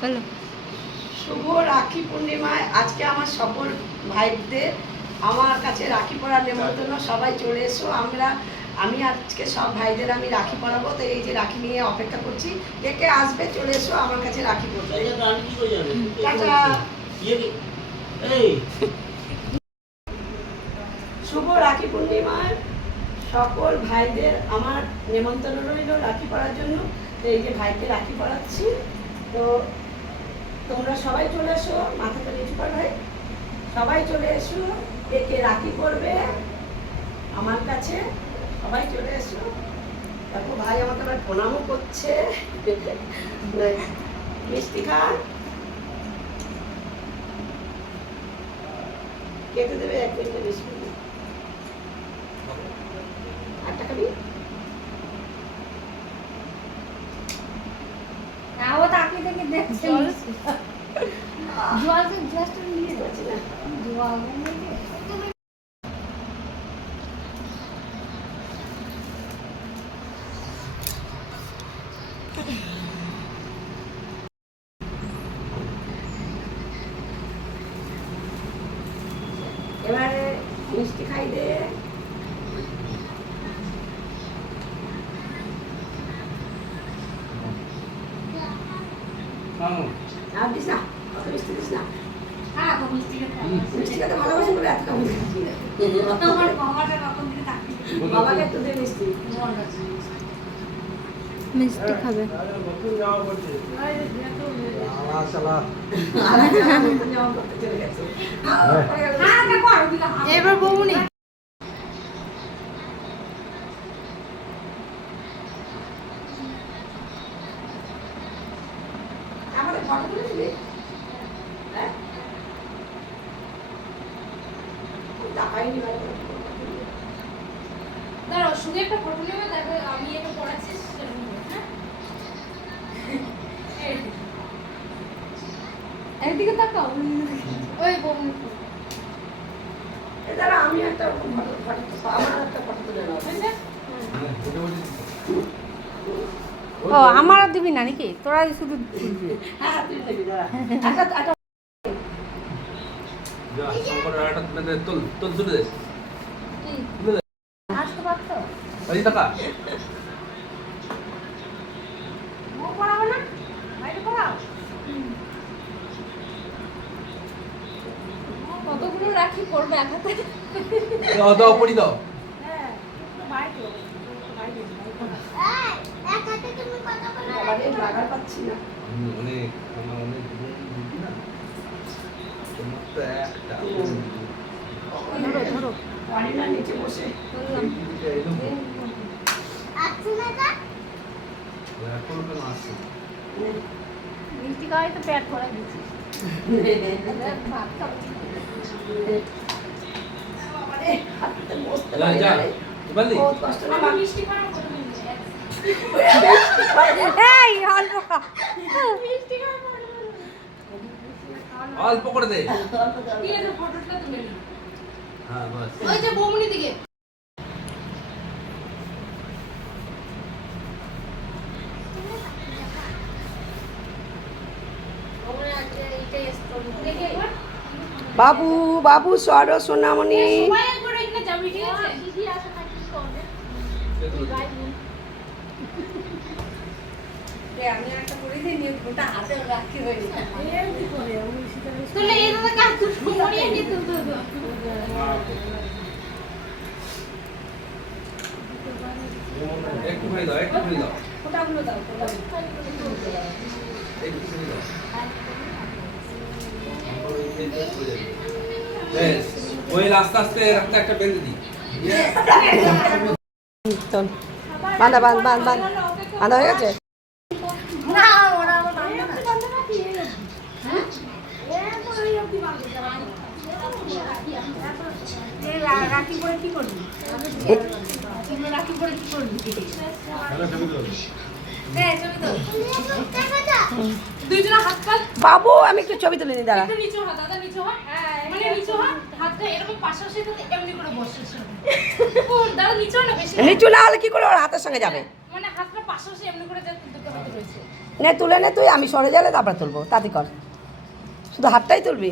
বলো। শুভ রাখি পূর্ণিমায় আজকে আমার সকল ভাইদের আমার কাছে রাখি পরার নেমন্তন্ন, সবাই চলে এসো। আমি আজকে সব ভাইদের আমি রাখি পরাবো, তো এই যে রাখি নিয়ে অপেক্ষা করছি, কে কে আসবে চলে এসো আমার কাছে রাখি পরতে। শুভ রাখি পূর্ণিমায় সকল ভাইদের আমার নেমন্তন্ন রইল রাখি পরার জন্য। তো এই যে ভাইকে রাখি পরাচ্ছি, তো তোমরা সবাই চলে এসো, মাথাটা নিচু কর ভাই, সবাই চলে এসো। কে কে রাখি করবে আমার কাছে, সবাই চলে এসো। দেখো ভাই আমাকে আবার প্রণামও করছে। মিষ্টি খান কেটে দেবে, 1 মিনিটে বেশি একটা খাবি। ও তাকে থেকে দেখছে জল তো জাস্ট নিয়ে যাচ্ছে না জল এবারে মিষ্টি খাই দে। আর দিস না, অত মিষ্টি দিস না। হ্যাঁ তো মিষ্টি মিষ্টি খেতে ভালোবাসি বলে এত কম খাচ্ছি। আমার বাবাটা কখন থেকে তাকিয়ে বাবাকে একটু দে মিষ্টি। মিষ্টি খাবে। এবার বৌনি আমাদের ফটো তুলেছিলি? হ্যাঁ টাকাই নি ভাই। দাঁড়াও শুধু একটা ফটো নেবে, দেখো আমি এটা পড়াচ্ছি সেরকম হ্যাঁ একদিকে তাকাও ওই বৌনি এদারা আমি একটা ফটো আমার একটা ফটো তুলে নাও। ও আমারও দিবি না নাকি? তোরা শুধু হ্যাঁ তুই দেখবি দাঁড়া। একটা আসতে পারতো ও পড়াবো না বাইরে পড়াও কতগুলো রাখি পড়বে এক হাতে দাও পড়ি দাও। হ্যাঁ বাইরে বাইরে এক হাতে তুমি কথা বলো বাবারে লাগার পাচ্ছি না। অনেক অনেক বুদ্ধি না তোমার তো একটা ধরো ধরো পারি না নিচে বসে। আসছে না কা এখন কেন আসছে? মিষ্টি খাওয়াই তো পেট ভরে দিচ্ছি ভাত খাবো বাবারে হাতে বসতে যা পারি যা না রে। বললি বহুত কষ্ট না আমি মিষ্টি খাওয়ার কথা বলছি এই অল্প খা। মিষ্টি খাওয়ার কথা অল্প করে দে। দিয়ে তো ফটোটা তুলে নি হ্যাঁ বাস ওই যে বৌমনি দিকে বৌমনি আজকে এইটাই স্টোরি দেখে একবার বাবু বাবু সর সোনামণি। সবাই একবার এখানে যাবি ঠিক আছে দিদি আসে না কি করবে আমি একটা করে দিই নিয়ে ওটা হাতে রাখি হয়ে যায় তুলে এই দাদা কাজ মরিয়ে নি তো একটু করে দাও একটু করে দাও ওটাগুলো দাও একটু করে দাও বেশ ওই আস্তে আস্তে একটা একটা বেঁধে দিই চল বাঁধা বাঁধা হয়ে গেছে। না ওরা আমার বান্ধব না কি হ্যাঁ ওই অবধি বান্ধব এই রাখি পরে কি করবি তুমি রাখি পরে কি করবি হ্যাঁ ছবি তো দুইজনে হাত কাল বাবু আমি একটু ছবি তুলে নি দাঁড়া। একটু নিচু হ দাদা নিচু হ মানে নিচু হ হাতটা এরকম পাশাপাশি থাকে এমনি করে বসে ও দাদা নিচু না বেশি নিচু না হলে কি করে ওর হাতের সঙ্গে যাবে? মানে হাতটা পাশাপাশি এমনি করে যা দুটো হাতে রয়েছে নে তুলে নে তুই, আমি সরে গেলে তারপরে তুলবো, তাতে কর, শুধু হাতটাই তুলবি।